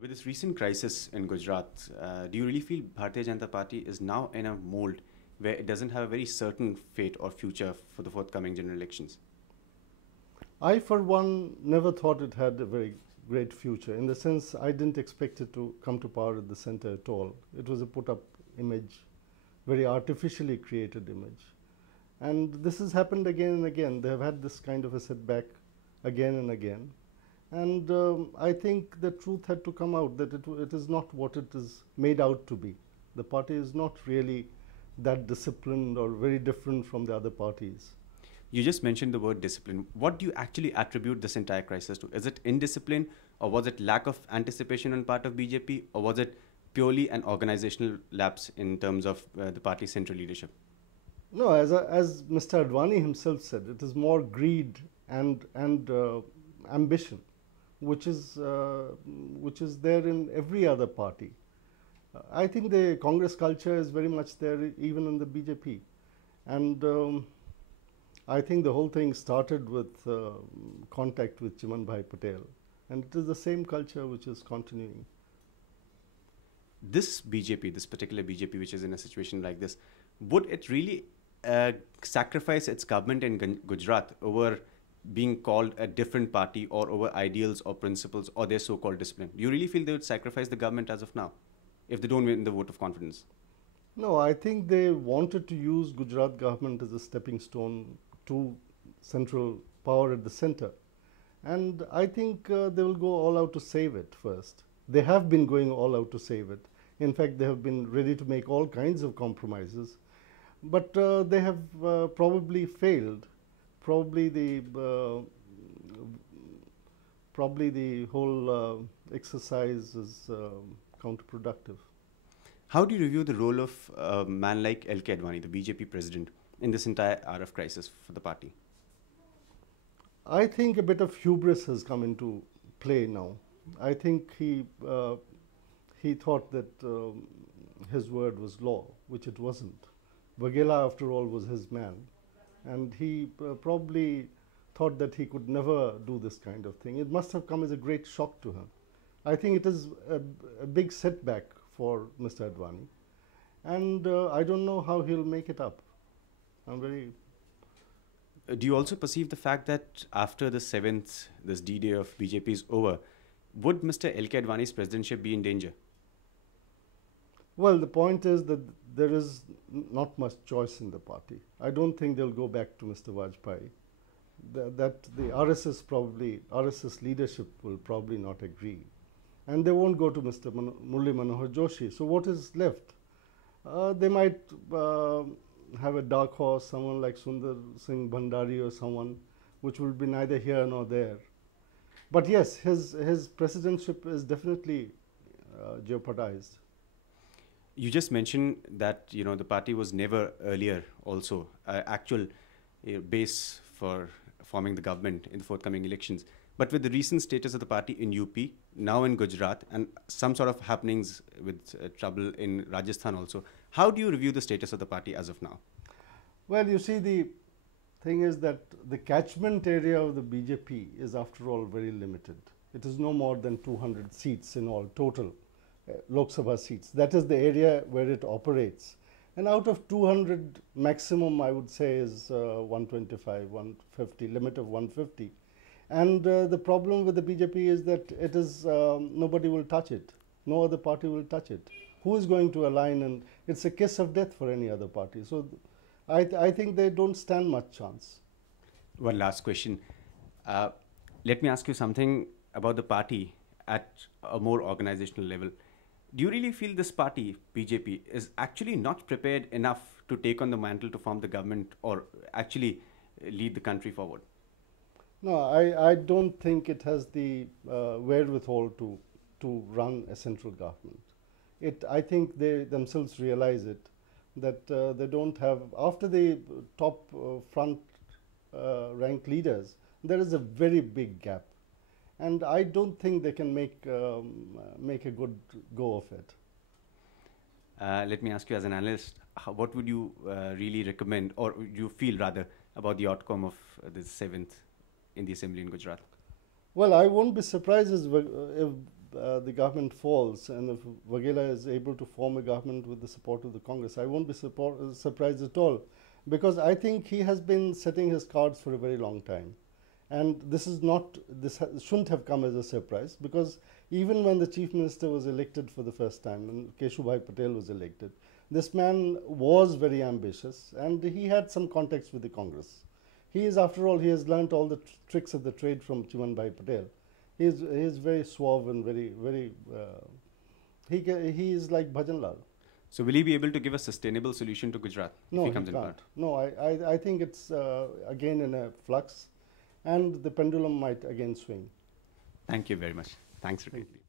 With this recent crisis in Gujarat, do you really feel Bharatiya Janata Party is now in a mold where it doesn't have a very certain fate or future for the forthcoming general elections? I, for one, never thought it had a very great future. In the sense, I didn't expect it to come to power at the center at all. It was a put-up image, very artificially created image. And this has happened again and again. They have had this kind of a setback again and again. And I think the truth had to come out that it is not what it is made out to be. The party is not really that disciplined or very different from the other parties. You just mentioned the word discipline. What do you actually attribute this entire crisis to? Is it indiscipline, or was it lack of anticipation on part of BJP, or was it purely an organizational lapse in terms of the party's central leadership? No, as Mr. Advani himself said, it is more greed and ambition, which is there in every other party. I think the Congress culture is very much there even in the BJP, and I think the whole thing started with contact with Chaman Bhai Patel, and it is the same culture which is continuing. This BJP, this particular BJP, which is in a situation like this, would it really sacrifice its government in Gujarat over being called a different party or over ideals or principles or their so-called discipline? Do you really feel they would sacrifice the government as of now if they don't win the vote of confidence? No, I think they wanted to use Gujarat government as a stepping stone to central power at the center. And I think they will go all out to save it first. They have been going all out to save it. In fact, they have been ready to make all kinds of compromises. But they have probably failed. Probably the whole exercise is counterproductive. How do you review the role of a man like LK Advani, the BJP president, in this entire hour of crisis for the party? I think a bit of hubris has come into play now. I think he thought that his word was law, which it wasn't. Vaghela, after all, was his man, and he probably thought that he could never do this kind of thing. It must have come as a great shock to him. I think it is a big setback for Mr. Advani, and I don't know how he'll make it up. I'm very. Do you also perceive the fact that after the 7th, this D-Day of BJP is over, would Mr. LK Advani's presidency be in danger? Well, the point is that there is not much choice in the party. I don't think they'll go back to Mr. Vajpayee. That the RSS leadership will probably not agree. And they won't go to Mr. Murli Manohar Joshi. So what is left? They might have a dark horse, someone like Sundar Singh Bhandari or someone, which will be neither here nor there. But yes, his presidentship is definitely jeopardized. You just mentioned that the party was never earlier also actual base for forming the government in the forthcoming elections. But with the recent status of the party in UP, now in Gujarat, and some sort of happenings with trouble in Rajasthan also, how do you review the status of the party as of now? Well, you see, the thing is that the catchment area of the BJP is, after all, very limited. It is no more than 200 seats in all total. Lok Sabha seats. That is the area where it operates. And out of 200, maximum I would say is 125, 150, limit of 150. And the problem with the BJP is that it is, nobody will touch it. No other party will touch it. Who is going to align? And it's a kiss of death for any other party. So I think they don't stand much chance. One last question. Let me ask you something about the party at a more organizational level. Do you really feel this party, BJP, is actually not prepared enough to take on the mantle to form the government or actually lead the country forward? No, I don't think it has the wherewithal to run a central government. I think they themselves realize it, that they don't have, after the top front ranked leaders, there is a very big gap. And I don't think they can make a good go of it. Let me ask you as an analyst, what would you really recommend, or you feel rather, about the outcome of the 7th in the assembly in Gujarat? Well, I won't be surprised if the government falls and if Waghela is able to form a government with the support of the Congress, I won't be surprised at all, because I think he has been setting his cards for a very long time. And this shouldn't have come as a surprise, because even when the Chief Minister was elected for the first time, and Keshu Bhai Patel was elected, this man was very ambitious and he had some contacts with the Congress. He is, after all, he has learnt all the tricks of the trade from Chaman Bhai Patel. He is very suave and he is like Bhajan Lal. So will he be able to give a sustainable solution to Gujarat if he comes in power? No, I think it's again in a flux, and the pendulum might again swing. Thank you very much. Thanks repeatedly.